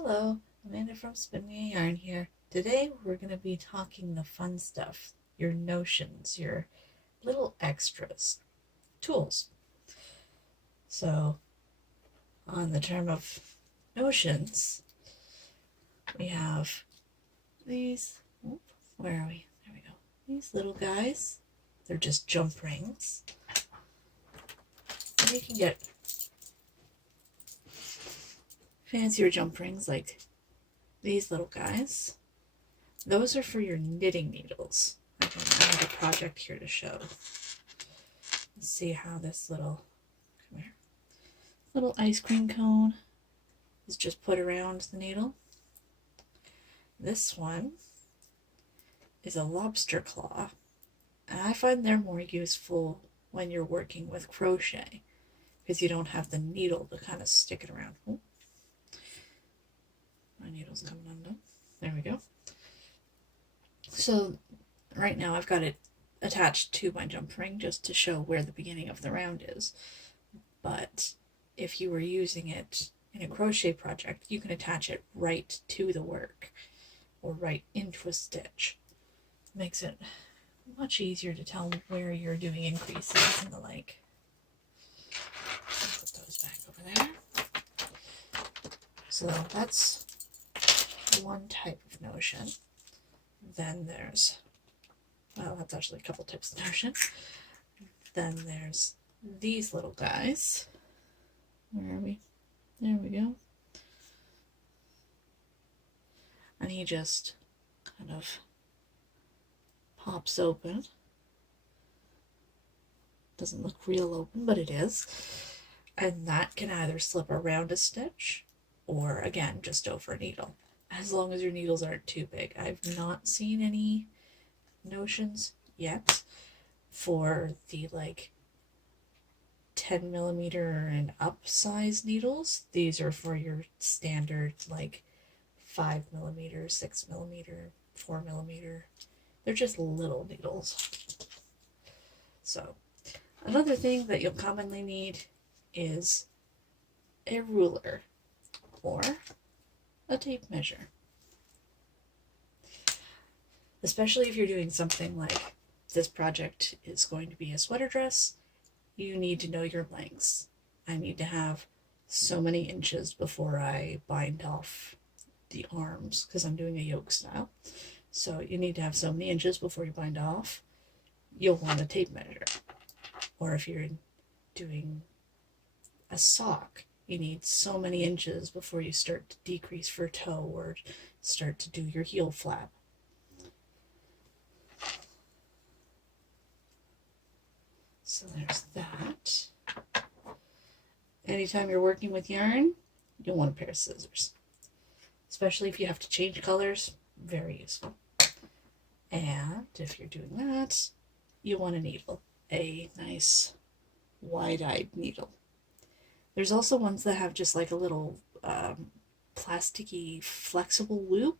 Hello, Amanda from Spin Me a Yarn here. Today we're going to be talking the fun stuff, your notions, your little extras, tools. So, on the term of notions, we have these. Where are we? There we go. These little guys. They're just jump rings. And you can get fancier jump rings like these little guys. Those are for your knitting needles. I have a project here to show. Let's see how this little ice cream cone is just put around the needle. This one is a lobster claw, and I find they're more useful when you're working with crochet because you don't have the needle to kind of stick it around. Oh, my needle's coming undone. There we go. So right now I've got it attached to my jump ring just to show where the beginning of the round is. But if you were using it in a crochet project, you can attach it right to the work or right into a stitch. It makes it much easier to tell where you're doing increases and the like. Put those back over there. So that's one type of notion. Then there's, well, that's actually a couple types of notion. Then there's these little guys. Where are we? There we go. And he just kind of pops open. Doesn't look real open, but it is. And that can either slip around a stitch or, again, just over a needle, as long as your needles aren't too big. I've not seen any notions yet for the 10 millimeter and up size needles. These are for your standard 5 millimeter, 6 millimeter, 4 millimeter. They're just little needles. So another thing that you'll commonly need is a ruler or a tape measure. Especially if you're doing something like this project is going to be a sweater dress, you need to know your lengths. I need to have so many inches before I bind off the arms because I'm doing a yoke style. So you need to have so many inches before you bind off. You'll want a tape measure. Or if you're doing a sock, you need so many inches before you start to decrease for toe or start to do your heel flap. So there's that. Anytime you're working with yarn, you'll want a pair of scissors. Especially if you have to change colors, very useful. And if you're doing that, you want a needle, a nice wide-eyed needle. There's also ones that have just like a little plasticky flexible loop.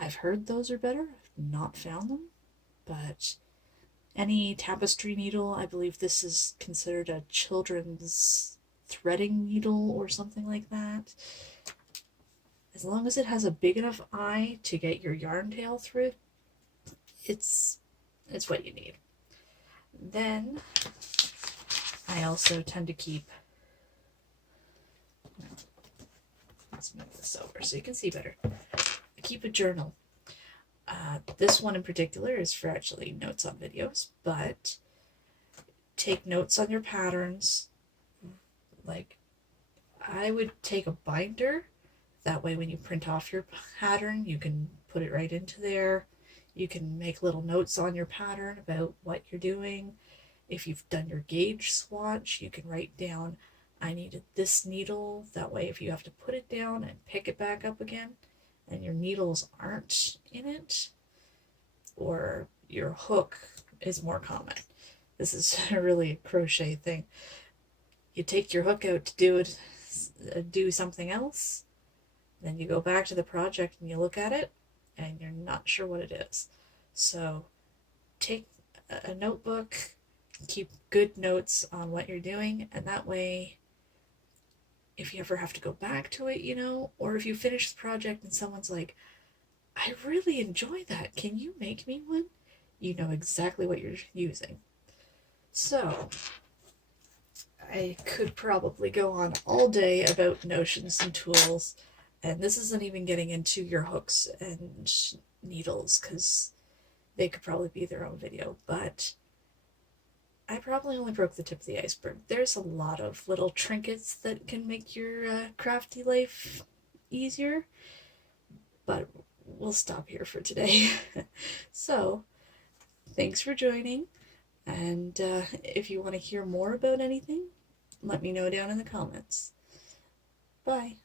I've heard those are better. I've not found them, but any tapestry needle, I believe this is considered a children's threading needle or something like that. As long as it has a big enough eye to get your yarn tail through, it's what you need. Then I also tend to keep, let's move this over so you can see better. I keep a journal. This one in particular is for actually notes on videos, but take notes on your patterns. Like, I would take a binder. That way when you print off your pattern, you can put it right into there. You can make little notes on your pattern about what you're doing. If you've done your gauge swatch, you can write down, I needed this needle. That way if you have to put it down and pick it back up again, and your needles aren't in it, or your hook is more common. This is really a crochet thing. You take your hook out to do something else, then you go back to the project and you look at it and you're not sure what it is. So take a notebook, keep good notes on what you're doing, and that way if you ever have to go back to it, you know, or if you finish the project and someone's like, I really enjoy that, can you make me one? You know exactly what you're using. So, I could probably go on all day about notions and tools, and this isn't even getting into your hooks and needles, because they could probably be their own video, but I probably only broke the tip of the iceberg. There's a lot of little trinkets that can make your crafty life easier, but we'll stop here for today. So, thanks for joining, and if you want to hear more about anything, let me know down in the comments. Bye.